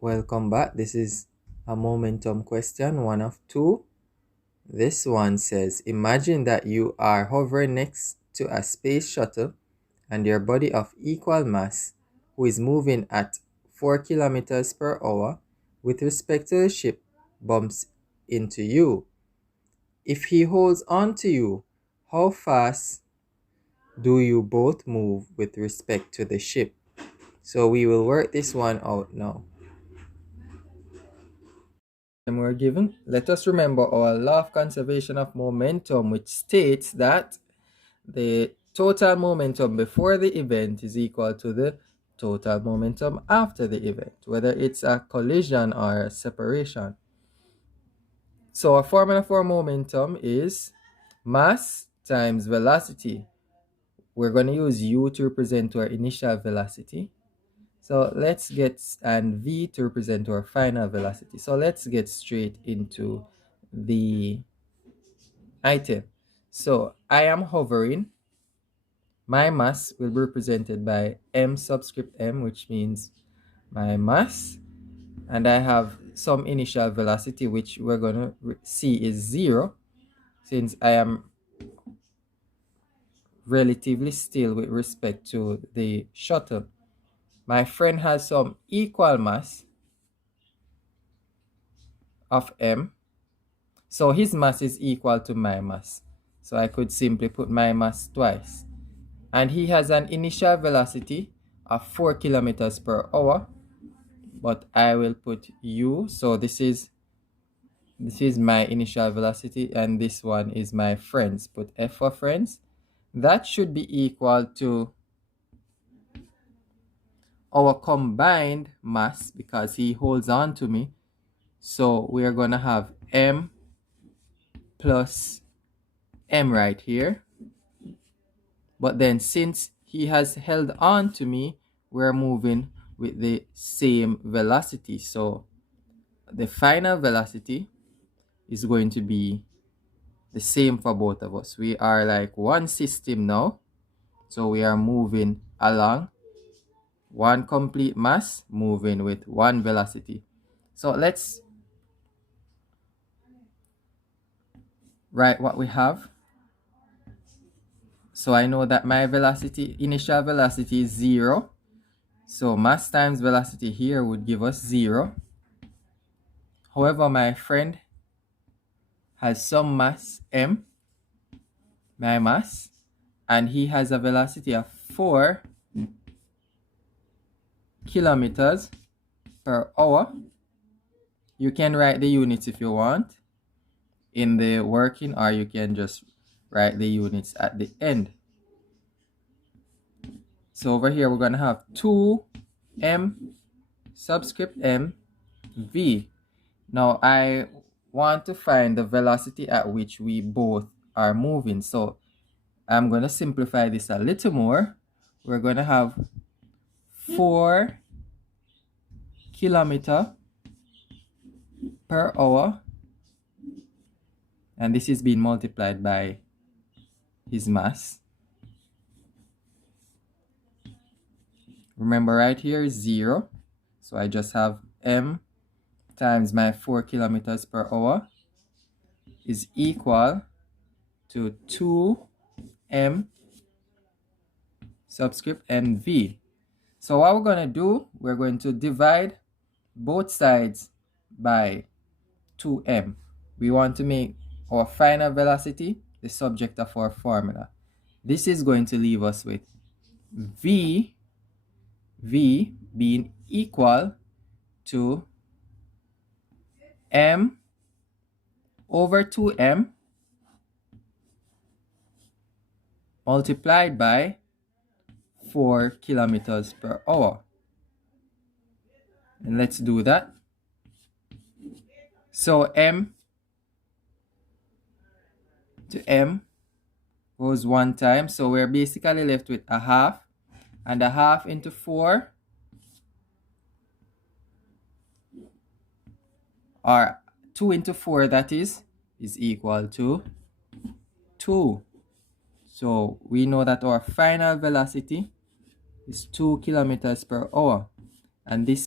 Welcome back. This is a momentum question, one of two. This one says, imagine that you are hovering next to a space shuttle and your body of equal mass, who is moving at 4 kilometers per hour with respect to the ship, bumps into you. If he holds on to you, how fast do you both move with respect to the ship? So we will work this one out now. And we're given, let us remember our law of conservation of momentum, which states that the total momentum before the event is equal to the total momentum after the event, whether it's a collision or a separation. So a formula for momentum is mass times velocity. We're going to use u to represent our initial velocity. So let's get, and v to represent our final velocity. So let's get straight into the item. So I am hovering. My mass will be represented by m subscript m, which means my mass. And I have some initial velocity, which we're going to see is 0, since I am relatively still with respect to the shuttle. My friend has some equal mass of m. So his mass is equal to my mass. So I could simply put my mass twice. And he has an initial velocity of 4 kilometers per hour. But I will put u. So this is my initial velocity, and this one is my friend's. Put f for friends. That should be equal to our combined mass because he holds on to me. So we are going to have m plus m right here. But then since he has held on to me, we're moving with the same velocity. So the final velocity is going to be the same for both of us. We are like one system now. So we are moving along one complete mass, moving with one velocity. So let's write what we have. So I know that my velocity, initial velocity is 0. So mass times velocity here would give us 0. However, my friend has some mass, m, my mass, and he has a velocity of 4 kilometers per hour. You can write the units if you want in the working, or you can just write the units at the end. So over here, we're going to have 2m subscript m v. Now, I want to find the velocity at which we both are moving. So I'm going to simplify this a little more. We're going to have 4 kilometers per hour. And this is being multiplied by his mass. Remember, right here is 0. So I just have m times my 4 kilometers per hour is equal to 2m subscript mv. So what we're going to do, we're going to divide both sides by 2m. We want to make our final velocity the subject of our formula. This is going to leave us with v being equal to m over 2m multiplied by 4 kilometers per hour. And let's do that. So m to m goes one time. So we're basically left with a half. And a half into 4, or 2 into 4, that is equal to 2. So we know that our final velocity is 2 kilometers per hour. And this